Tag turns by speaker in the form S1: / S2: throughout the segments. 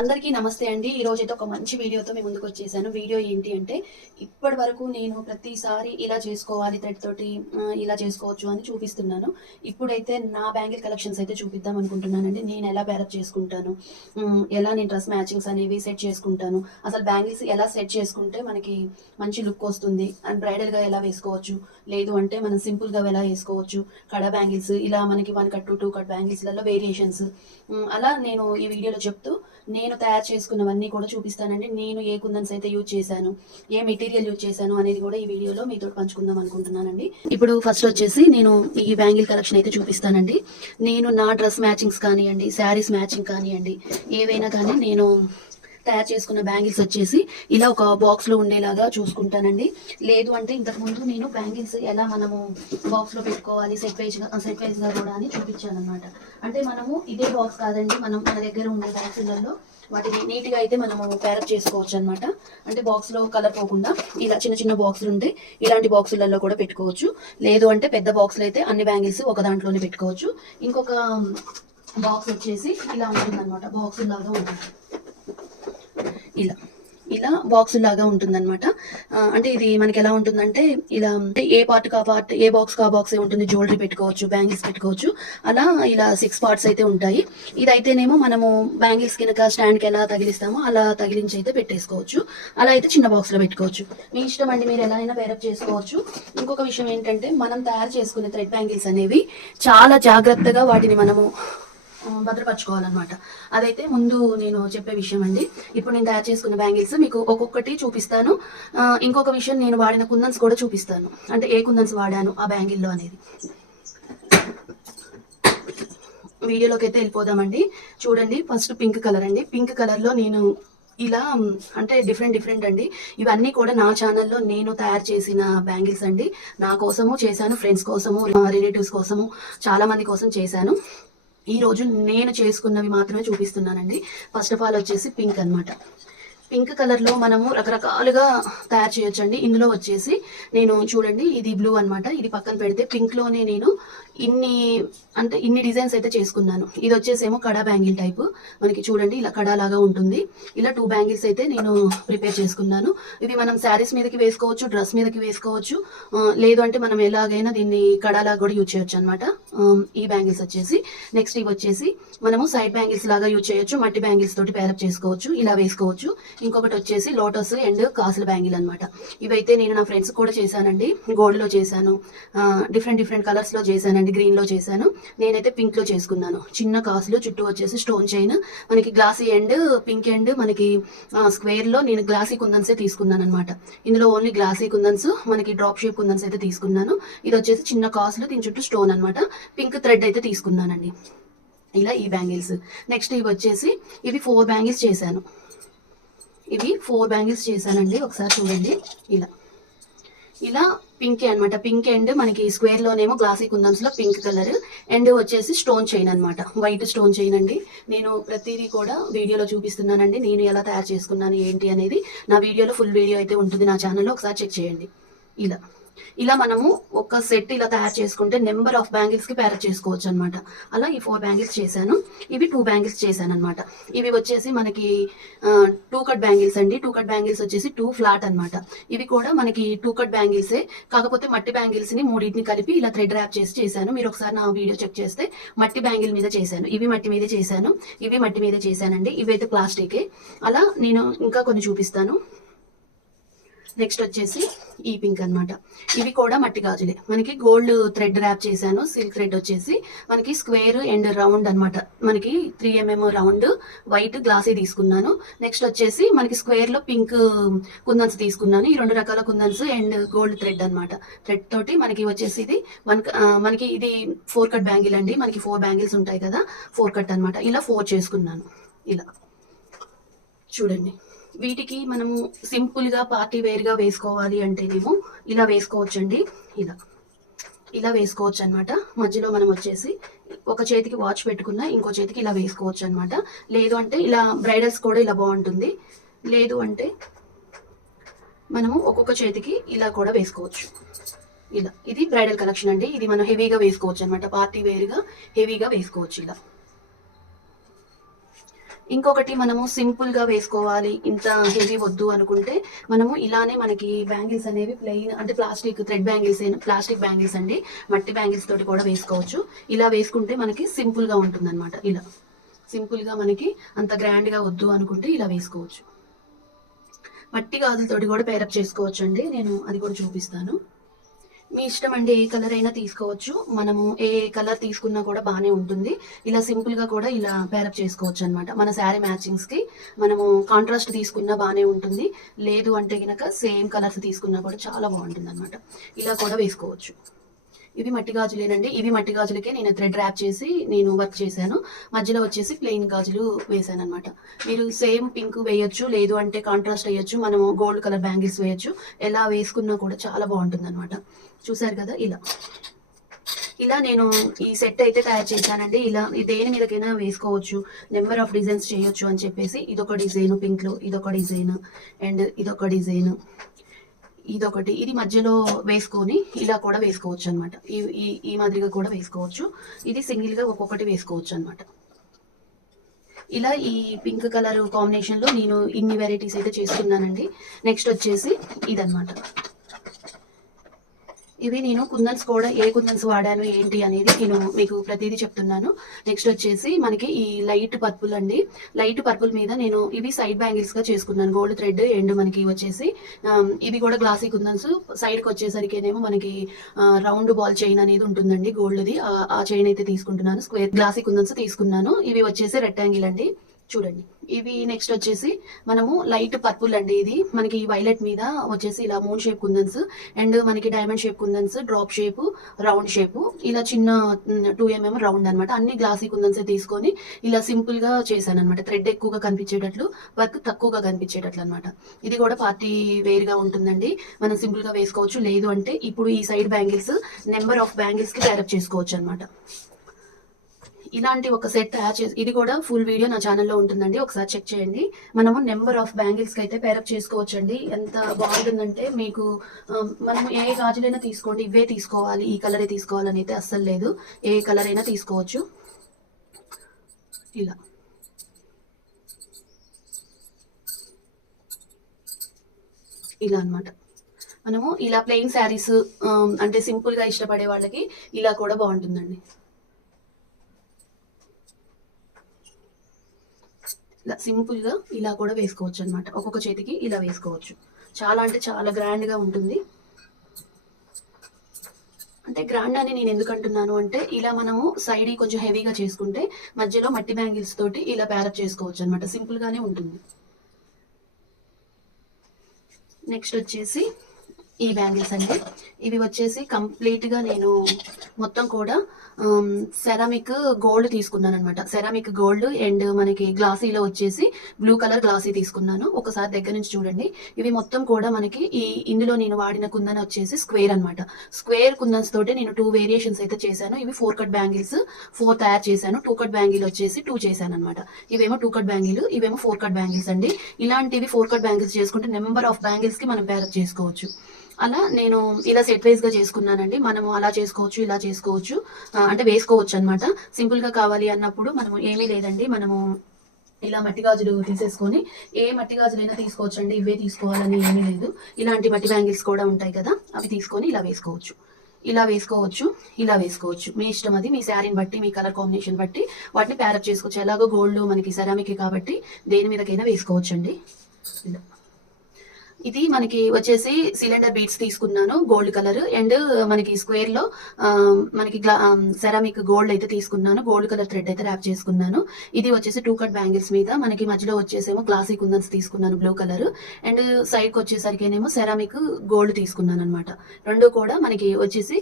S1: అందరికీ నమస్తే అండి. ఈ అయితే ఒక మంచి వీడియోతో మేము ముందుకు వచ్చేసాను. వీడియో ఏంటి అంటే ఇప్పటి వరకు నేను ప్రతిసారి ఇలా చేసుకోవాలి థ్రెడ్ తోటి ఇలా చేసుకోవచ్చు అని చూపిస్తున్నాను. ఇప్పుడైతే నా బ్యాంగిల్ కలెక్షన్స్ అయితే చూపిద్దాం అనుకుంటున్నానండి. నేను ఎలా బ్యారప్ చేసుకుంటాను? ఎలా నేను డ్రెస్ మ్యాచింగ్స్ అనేవి సెట్ చేసుకుంటాను? అసలు బ్యాంగిల్స్ ఎలా సెట్ చేసుకుంటే మనకి మంచి లుక్ వస్తుంది? అండ్ బ్రైడల్గా ఎలా వేసుకోవచ్చు? లేదు అంటే మనం సింపుల్గా ఎలా వేసుకోవచ్చు? కడ బ్యాంగిల్స్ ఇలా మనకి one cut two two cut బ్యాంగిల్స్లలో variations అలా నేను ఈ వీడియోలో చెప్తూ నేను నేను తయారు చేసుకున్నవన్నీ కూడా చూపిస్తానండి. నేను ఏ కుందన్స్ అయితే యూజ్ చేశాను ఏ మెటీరియల్ యూజ్ చేశాను అనేది కూడా ఈ వీడియోలో మీతో పంచుకుందాం అనుకుంటున్నానండి. ఇప్పుడు ఫస్ట్ వచ్చేసి నేను ఈ బ్యాంగిల్ కలెక్షన్ అయితే చూపిస్తానండి. నేను నా డ్రెస్ మ్యాచింగ్స్ కానివ్వండి శారీస్ మ్యాచింగ్ కానివ్వండి ఏవైనా కానీ నేను తయారు చేసుకున్న బ్యాంగిల్స్ వచ్చేసి ఇలా ఒక బాక్స్లో ఉండేలాగా చూసుకుంటానండి. లేదు అంటే ఇంతకు ముందు నేను బ్యాంగిల్స్ ఎలా మనము బాక్స్లో పెట్టుకోవాలి సెట్ వైజ్ సెట్ వైజ్గా కూడా అని చూపించాను అనమాట అంటే మనము ఇదే బాక్స్ కాదండి మనం మన దగ్గర ఉండే బాక్సులలో వాటిని నీట్గా అయితే మనము ప్యారప్ చేసుకోవచ్చు అనమాట అంటే బాక్స్లో కలర్ పోకుండా ఇలా చిన్న చిన్న బాక్సులు ఉంటాయి ఇలాంటి బాక్సులలో కూడా పెట్టుకోవచ్చు. లేదు అంటే పెద్ద బాక్సులు అయితే అన్ని బ్యాంగిల్స్ ఒక దాంట్లోనే పెట్టుకోవచ్చు. ఇంకొక బాక్స్ వచ్చేసి ఇలా ఉంటుంది అనమాట బాక్స్ లాగా ఉంటుంది. ఇలా. ఇలా బాక్స్ లాగా ఉంటుందన్నమాట. అంటే ఇది మనకి ఎలా ఉంటుందంటే ఇలా అంటే ఏ పార్ట్ కా పార్ట్ ఏ బాక్స్ కా బాక్స్ ఉంటుంది జ్యువెలరీ పెట్టుకోవచ్చు బ్యాంగిల్స్ పెట్టుకోవచ్చు. అలా ఇలా సిక్స్ పార్ట్స్ అయితే ఉంటాయి. ఇదైతేనేమో మనము బ్యాంగిల్స్ కింద స్టాండ్కి ఎలా తగిలిస్తామో అలా తగిలించి అయితే పెట్టేసుకోవచ్చు. అలా అయితే చిన్న బాక్స్లో పెట్టుకోవచ్చు. మీ ఇష్టం అండి మీరు ఎలా అయినా పేరప్ చేసుకోవచ్చు. ఇంకొక విషయం ఏంటంటే మనం తయారు చేసుకునే థ్రెడ్ బ్యాంగిల్స్ అనేవి చాలా జాగ్రత్తగా వాటిని మనము భద్రపరచుకోవాలన్నమాట. అదైతే ముందు నేను చెప్పే విషయం అండి ఇప్పుడు నేను తయారు చేసుకున్న బ్యాంగిల్స్ మీకు ఒక్కొక్కటి చూపిస్తాను. ఇంకొక విషయం నేను వాడిన కుందన్స్ కూడా చూపిస్తాను. అంటే ఏ కుందన్స్ వాడాను ఆ బ్యాంగిల్లో అనేది. వీడియోలోకి అయితే వెళ్ళిపోదామండి. చూడండి ఫస్ట్ పింక్ కలర్ అండి. పింక్ కలర్లో నేను ఇలా అంటే డిఫరెంట్ డిఫరెంట్ అండి. ఇవన్నీ కూడా నా ఛానల్లో నేను తయారు చేసిన బ్యాంగిల్స్ అండి. నా కోసము చేశాను ఫ్రెండ్స్ కోసము రిలేటివ్స్ కోసము చాలా మంది కోసం చేశాను. ఈ రోజు నేను చేసుకున్నవి మాత్రమే చూపిస్తున్నానండి. ఫస్ట్ ఆఫ్ ఆల్ వచ్చేసి పింక్ అన్నమాట. పింక్ కలర్లో మనము రకరకాలుగా తయారు చేయొచ్చండి. ఇందులో వచ్చేసి నేను చూడండి ఇది బ్లూ అన్నమాట. ఇది పక్కన పెడితే పింక్లోనే నేను ఇన్ని అంటే ఇన్ని డిజైన్స్ అయితే చేసుకున్నాను. ఇది వచ్చేసేమో కడా బ్యాంగిల్ టైప్. మనకి చూడండి ఇలా కడా లాగా ఉంటుంది. ఇలా టూ బ్యాంగిల్స్ అయితే నేను ప్రిపేర్ చేసుకున్నాను. ఇవి మనం శారీస్ మీదకి వేసుకోవచ్చు డ్రెస్ మీదకి వేసుకోవచ్చు. లేదు అంటే మనం ఎలాగైనా దీన్ని కడాలాగా కూడా యూజ్ చేయొచ్చు అనమాట ఈ బ్యాంగిల్స్ వచ్చేసి. నెక్స్ట్ ఇవి వచ్చేసి మనము సైడ్ బ్యాంగిల్స్ లాగా యూజ్ చేయొచ్చు మట్టి బ్యాంగిల్స్ తోటి పేరప్ చేసుకోవచ్చు ఇలా వేసుకోవచ్చు. ఇంకొకటి వచ్చేసి లోటస్ అండ్ కాసుల బ్యాంగిల్ అన్నమాట. ఇవైతే నేను నా ఫ్రెండ్స్ కూడా చేశానండి. గోల్డ్లో చేశాను. డిఫరెంట్ డిఫరెంట్ కలర్స్లో చేశానండి. గ్రీన్లో చేశాను. నేనైతే పింక్లో చేసుకున్నాను. చిన్న కాసులు చుట్టూ వచ్చేసి స్టోన్ చైన్ మనకి గ్లాసీ అండ్ పింక్ అండ్ మనకి స్క్వేర్లో నేను గ్లాసీ కుందన్సే తీసుకున్నాను అనమాట ఇందులో ఓన్లీ గ్లాసీ కుందన్స్ మనకి డ్రాప్ షేప్ కుందన్స్ అయితే తీసుకున్నాను. ఇది వచ్చేసి చిన్న కాసులు దీని చుట్టూ స్టోన్ అనమాట పింక్ థ్రెడ్ అయితే తీసుకున్నానండి. ఇలా ఈ బ్యాంగిల్స్ నెక్స్ట్ ఇవి వచ్చేసి ఇవి ఫోర్ బ్యాంగిల్స్ చేశాను. ఇవి ఫోర్ బ్యాంగిల్స్ చేశానండి. ఒకసారి చూడండి. ఇలా. ఇలా పింక్ అనమాట పింక్ అండ్ మనకి స్క్వేర్ లోనేమో గ్లాసీ కుందన్స్లో పింక్ కలర్ అండ్ వచ్చేసి స్టోన్ చైన్ అనమాట వైట్ స్టోన్ చైన్ అండి. నేను ప్రతిదీ కూడా వీడియోలో చూపిస్తున్నానండి. నేను ఎలా తయారు చేసుకున్నాను ఏంటి అనేది నా వీడియోలో ఫుల్ వీడియో అయితే ఉంటుంది. నా ఛానల్లో ఒకసారి చెక్ చేయండి. ఇలా. ఇలా మనము ఒక సెట్ ఇలా తయారు చేసుకుంటే నెంబర్ ఆఫ్ బ్యాంగిల్స్కి చేసుకోవచ్చు అనమాట అలా ఈ ఫోర్ బ్యాంగిల్స్ చేశాను. ఇవి టూ బ్యాంగిల్స్ చేశాను అనమాట ఇవి వచ్చేసి మనకి టూ కట్ బ్యాంగిల్స్ అండి. టూ కట్ బ్యాంగిల్స్ వచ్చేసి టూ ఫ్లాట్ అనమాట ఇవి కూడా మనకి టూ కట్ బ్యాంగిల్సే. కాకపోతే మట్టి బ్యాంగిల్స్ని మూడింటిని కలిపి ఇలా థ్రెడ్ ర్యాప్ చేసి చేశాను. మీరు ఒకసారి నా వీడియో చెక్ చేస్తే మట్టి బ్యాంగిల్ మీద చేశాను. ఇవి మట్టి మీదే చేశాను. ఇవి మట్టి మీద చేశానండి. ఇవైతే ప్లాస్టికే. అలా నేను ఇంకా కొన్ని చూపిస్తాను. నెక్స్ట్ వచ్చేసి ఈ పింక్ అన్నమాట. ఇవి కూడా మట్టి గాజులే. మనకి గోల్డ్ థ్రెడ్ ర్యాప్ చేశాను సిల్క్ థ్రెడ్ వచ్చేసి మనకి స్క్వేర్ అండ్ రౌండ్ అన్నమాట. మనకి three mm round white glassy తీసుకున్నాను. నెక్స్ట్ వచ్చేసి మనకి స్క్వేర్లో పింక్ కుందన్స్ తీసుకున్నాను. ఈ రెండు రకాల కుందన్స్ అండ్ గోల్డ్ థ్రెడ్ అన్నమాట. థ్రెడ్ తోటి మనకి వచ్చేసి ఇది వన్ మనకి ఇది ఫోర్ కట్ బ్యాంగిల్ అండి. మనకి ఫోర్ బ్యాంగిల్స్ ఉంటాయి కదా ఫోర్ కట్ అనమాట ఇలా ఫోర్ చేసుకున్నాను. ఇలా. చూడండి. వీటికి మనము సింపుల్గా పార్టీ వేర్గా వేసుకోవాలి అంటేనేమో ఇలా వేసుకోవచ్చండి. ఇలా. ఇలా వేసుకోవచ్చు అనమాట మధ్యలో మనం వచ్చేసి ఒక చేతికి వాచ్ పెట్టుకున్న ఇంకో చేతికి ఇలా వేసుకోవచ్చు అనమాట లేదు అంటే ఇలా బ్రైడల్స్ కూడా ఇలా బాగుంటుంది. లేదు అంటే మనము ఒక్కొక్క చేతికి ఇలా కూడా వేసుకోవచ్చు. ఇలా. ఇది బ్రైడల్ కలెక్షన్ అండి. ఇది మనం హెవీగా వేసుకోవచ్చు అనమాట పార్టీ వేర్గా హెవీగా వేసుకోవచ్చు ఇలా. ఇంకొకటి మనము సింపుల్గా వేసుకోవాలి ఇంత హెవీ వద్దు అనుకుంటే మనము ఇలానే మనకి బ్యాంగిల్స్ అనేవి ప్లెయిన్ అంటే plastic thread bangles plastic bangles అండి మట్టి బ్యాంగిల్స్ తోటి కూడా వేసుకోవచ్చు. ఇలా వేసుకుంటే మనకి సింపుల్గా ఉంటుందన్నమాట ఇలా. సింపుల్గా మనకి అంత గ్రాండ్గా వద్దు అనుకుంటే ఇలా వేసుకోవచ్చు. మట్టి గాజులతోటి కూడా పేరప్ చేసుకోవచ్చు అండి నేను అది కూడా చూపిస్తాను. మీ ఇష్టం అండి ఏ కలర్ అయినా తీసుకోవచ్చు. మనము ఏ కలర్ తీసుకున్నా కూడా బాగానే ఉంటుంది. ఇలా సింపుల్గా కూడా ఇలా పేరప్ చేసుకోవచ్చు అనమాట మన శారీ మ్యాచింగ్స్కి మనము కాంట్రాస్ట్ తీసుకున్నా బాగానే ఉంటుంది. లేదు అంటే గనక సేమ్ కలర్స్ తీసుకున్నా కూడా చాలా బాగుంటుంది అనమాట ఇలా కూడా వేసుకోవచ్చు. ఇవి మట్టి గాజులేనండి. ఇవి మట్టి గాజులకే నేను థ్రెడ్ ర్యాప్ చేసి నేను వర్క్ చేశాను. మధ్యలో వచ్చేసి ప్లెయిన్ గాజులు వేసాను అనమాట మీరు సేమ్ పింక్ వేయొచ్చు లేదు అంటే కాంట్రాస్ట్ వేయొచ్చు మనము గోల్డ్ కలర్ బ్యాంగిల్స్ వేయొచ్చు. ఎలా వేసుకున్నా కూడా చాలా బాగుంటుంది అనమాట చూసారు కదా ఇలా. ఇలా నేను ఈ సెట్ అయితే తయారు చేశానండి. ఇలా దేని మీదకైనా వేసుకోవచ్చు. నెంబర్ ఆఫ్ డిజైన్స్ చేయొచ్చు అని చెప్పేసి ఇదొక డిజైన్ పింక్లో ఇదొక డిజైన్ అండ్ ఇదొక డిజైన్ ఇదొకటి. ఇది మధ్యలో వేసుకొని ఇలా కూడా వేసుకోవచ్చు అనమాట ఈ ఈ- ఈ మాదిరిగా కూడా వేసుకోవచ్చు. ఇది సింగిల్గా ఒక్కొక్కటి వేసుకోవచ్చు అనమాట ఇలా ఈ పింక్ కలర్ కాంబినేషన్లో నేను ఇన్ని వెరైటీస్ అయితే చేస్తున్నానండి. నెక్స్ట్ వచ్చేసి ఇదనమాట ఇవి నేను కుందన్స్ కూడా ఏ కుందన్స్ వాడాను ఏంటి అనేది నేను మీకు ప్రతిదీ చెప్తున్నాను. నెక్స్ట్ వచ్చేసి మనకి ఈ లైట్ పర్పుల్ అండి. లైట్ పర్పుల్ మీద నేను ఇవి సైడ్ బ్యాంగిల్స్గా చేసుకున్నాను. గోల్డ్ థ్రెడ్ ఎండ్ మనకి వచ్చేసి. ఇవి కూడా గ్లాసీ కుందన్స్. సైడ్కి వచ్చేసరికి వచ్చేసరికేనేమో మనకి రౌండ్ బాల్ చైన్ అనేది ఉంటుందండి గోల్డ్ది. ఆ చైన్ అయితే తీసుకుంటున్నాను. స్క్వేర్ గ్లాసీ కుందన్స్ తీసుకున్నాను. ఇవి వచ్చేసి రెక్టాంగిల్ అండి. చూడండి. ఇవి నెక్స్ట్ వచ్చేసి మనము లైట్ పర్పుల్ అండి ఇది. మనకి వైలెట్ మీద వచ్చేసి ఇలా మూన్ షేప్ కుందన్స్ అండ్ మనకి diamond shape kundans drop shape round shape ఇలా చిన్న టూ ఎంఎం రౌండ్ అన్నమాట. అన్ని గ్లాసీ కుందన్స్ తీసుకొని ఇలా సింపుల్గా చేశాను అనమాట థ్రెడ్ ఎక్కువగా కనిపించేటట్లు వర్క్ తక్కువగా కనిపించేటట్లు అనమాట ఇది కూడా పార్టీ వేర్గా ఉంటుందండి. మనం సింపుల్గా వేసుకోవచ్చు. లేదు అంటే ఇప్పుడు ఈ సైడ్ బ్యాంగిల్స్ నెంబర్ ఆఫ్ బ్యాంగిల్స్కి డైరెక్ట్ చేసుకోవచ్చు అనమాట ఇలాంటి ఒక సెట్ తయారు చేసి ఇది కూడా ఫుల్ వీడియో నా ఛానల్లో ఉంటుందండి. ఒకసారి చెక్ చేయండి. మనము నెంబర్ ఆఫ్ బ్యాంగిల్స్కి అయితే పేరప్ చేసుకోవచ్చు అండి ఎంత బాగుంటుందంటే మీకు మనం ఏ గాజులైనా తీసుకోండి. ఇవే తీసుకోవాలి. ఈ కలరే తీసుకోవాలని అయితే అస్సలు లేదు. ఏ కలర్ అయినా తీసుకోవచ్చు. ఇలా. ఇలా అన్నమాట. మనము ఇలా ప్లెయిన్ శారీస్ అంటే సింపుల్గా ఇష్టపడే వాళ్ళకి ఇలా కూడా బాగుంటుందండి. ఇలా సింపుల్గా ఇలా కూడా వేసుకోవచ్చు అనమాట ఒక్కొక్క చేతికి ఇలా వేసుకోవచ్చు. చాలా అంటే చాలా గ్రాండ్గా ఉంటుంది. అంటే గ్రాండ్ అని నేను ఎందుకు అంటున్నాను అంటే ఇలా మనము సైడ్ కొంచెం హెవీగా చేసుకుంటే మధ్యలో మట్టి బ్యాంగిల్స్ తోటి ఇలా ప్యారప్ చేసుకోవచ్చు అనమాట సింపుల్గానే ఉంటుంది. నెక్స్ట్ వచ్చేసి ఈ బ్యాంగిల్స్ అండి. ఇవి వచ్చేసి కంప్లీట్గా నేను మొత్తం కూడా సెరామిక్ గోల్డ్ తీసుకున్నాను అనమాట సెరామిక్ గోల్డ్ అండ్ మనకి గ్లాసీలో వచ్చేసి బ్లూ కలర్ గ్లాసీ తీసుకున్నాను. ఒకసారి దగ్గర నుంచి చూడండి. ఇవి మొత్తం కూడా మనకి ఈ ఇందులో నేను వాడిన కుందన్ వచ్చేసి స్క్వేర్ అన్నమాట. స్క్వేర్ కుందన్స్ తోటి నేను టూ వేరియేషన్స్ అయితే చేశాను. ఇవి ఫోర్ కట్ బ్యాంగిల్స్ ఫోర్ తయారు చేశాను. టూ కట్ బ్యాంగిల్ వచ్చేసి టూ చేశాను అనమాట ఇవేమో టూ కట్ బ్యాంగిల్ ఇవేమో ఫోర్ కట్ బ్యాంగిల్స్ అండి. ఇలాంటివి ఫోర్ కట్ బ్యాంగిల్స్ చేసుకుంటే నెంబర్ ఆఫ్ బ్యాంగిల్స్కి మనం పేరప్ చేసుకోవచ్చు. అలా నేను ఇలా సెట్ వైజ్గా చేసుకున్నానండి. మనము అలా చేసుకోవచ్చు ఇలా చేసుకోవచ్చు. అంటే వేసుకోవచ్చు అనమాట సింపుల్గా కావాలి అన్నప్పుడు మనము ఏమీ లేదండి. మనము ఇలా మట్టి గాజులు తీసేసుకొని ఏ మట్టి గాజులైనా తీసుకోవచ్చు అండి ఇవే తీసుకోవాలని ఏమీ లేదు. ఇలాంటి మట్టి బ్యాంగిల్స్ కూడా ఉంటాయి కదా. అవి తీసుకొని ఇలా వేసుకోవచ్చు. ఇలా వేసుకోవచ్చు ఇలా వేసుకోవచ్చు. మీ ఇష్టం అది. మీ శారీని బట్టి మీ కలర్ కాంబినేషన్ బట్టి వాటిని ప్యారప్ చేసుకోవచ్చు. ఎలాగో గోల్డ్ మనకి సెరామిక్ కాబట్టి దేని మీదకైనా వేసుకోవచ్చు అండి ఇలా. ఇది మనకి వచ్చేసి సిలిండర్ బీట్స్ తీసుకున్నాను గోల్డ్ కలర్ అండ్ మనకి స్క్వేర్లో ఆ, మనకి సెరామిక్ గోల్డ్ అయితే తీసుకున్నాను. గోల్డ్ కలర్ థ్రెడ్ అయితే ర్యాప్ చేసుకున్నాను. ఇది వచ్చేసి టూ కట్ బ్యాంగిల్స్ మీద. మనకి మధ్యలో వచ్చేసేమో క్లాసిక్ కుందన్స్ తీసుకున్నాను blue colour and side uh, కి వచ్చేసరికి ఏమో సెరామిక్ గోల్డ్ తీసుకున్నాను అనమాట రెండు కూడా మనకి వచ్చేసి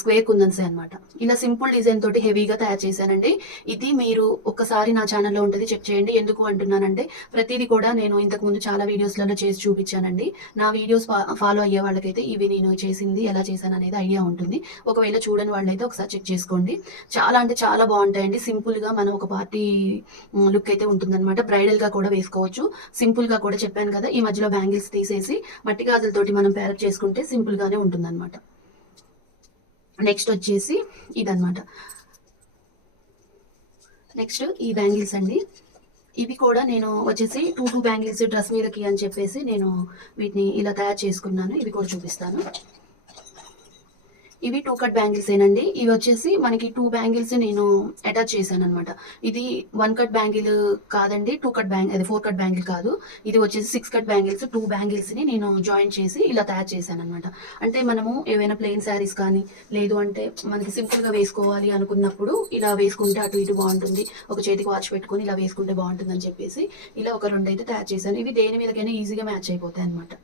S1: స్క్వేర్ కుందన్సే అనమాట ఇలా సింపుల్ డిజైన్ తోటి హెవీగా తయారు చేశానండి. ఇది మీరు ఒక్కసారి నా ఛానల్లో ఉంటుంది చెక్ చేయండి. ఎందుకు అంటున్నానంటే ప్రతిదీ కూడా నేను ఇంతకు ముందు చాలా వీడియోస్లలో చేసి చూపించాను చూపించానండి నా వీడియోస్ ఫాలో అయ్యే వాళ్ళకైతే ఇవి నేను చేసింది ఎలా చేశాను అనేది ఐడియా ఉంటుంది. ఒకవేళ చూడని వాళ్ళైతే ఒకసారి చెక్ చేసుకోండి. చాలా అంటే చాలా బాగుంటాయండి. సింపుల్గా మనం ఒక పార్టీ లుక్ అయితే ఉంటుందన్నమాట. బ్రైడల్గా కూడా వేసుకోవచ్చు. సింపుల్గా కూడా చెప్పాను కదా ఈ మధ్యలో బ్యాంగిల్స్ తీసేసి మట్టి గాజులతోటి మనం ప్యారప్ చేసుకుంటే సింపుల్ గానే ఉంటుందన్నమాట. నెక్స్ట్ వచ్చేసి ఇదన్నమాట. నెక్స్ట్ ఈ బ్యాంగిల్స్ అండి. ఇవి కూడా నేను వచ్చేసి టూ టూ బ్యాంగిల్స్ డ్రెస్ మీదకి అని చెప్పేసి నేను వీటిని ఇలా తయారు చేసుకున్నాను. ఇవి కూడా చూపిస్తాను. ఇవి టూ కట్ బ్యాంగిల్స్ ఏనండి. ఇవి వచ్చేసి మనకి టూ బ్యాంగిల్స్ నేను అటాచ్ చేశాను అనమాట ఇది వన్ కట్ బ్యాంగిల్ కాదండి టూ కట్ బ్యాంగ్ అది ఫోర్ కట్ బ్యాంగిల్ కాదు. ఇది వచ్చేసి సిక్స్ కట్ బ్యాంగిల్స్ టూ బ్యాంగిల్స్ని నేను జాయిన్ చేసి ఇలా తయారు చేశాను అనమాట అంటే మనము ఏవైనా ప్లెయిన్ శారీస్ కానీ లేదు అంటే మనకి సింపుల్గా వేసుకోవాలి అనుకున్నప్పుడు ఇలా వేసుకుంటే అటు ఇటు బాగుంటుంది. ఒక చేతికి వాచ్ పెట్టుకుని ఇలా వేసుకుంటే బాగుంటుంది అని చెప్పేసి ఇలా ఒక రెండు అయితే తయారు చేశాను. ఇవి దేని మీదకైనా ఈజీగా మ్యాచ్ అయిపోతాయి అనమాట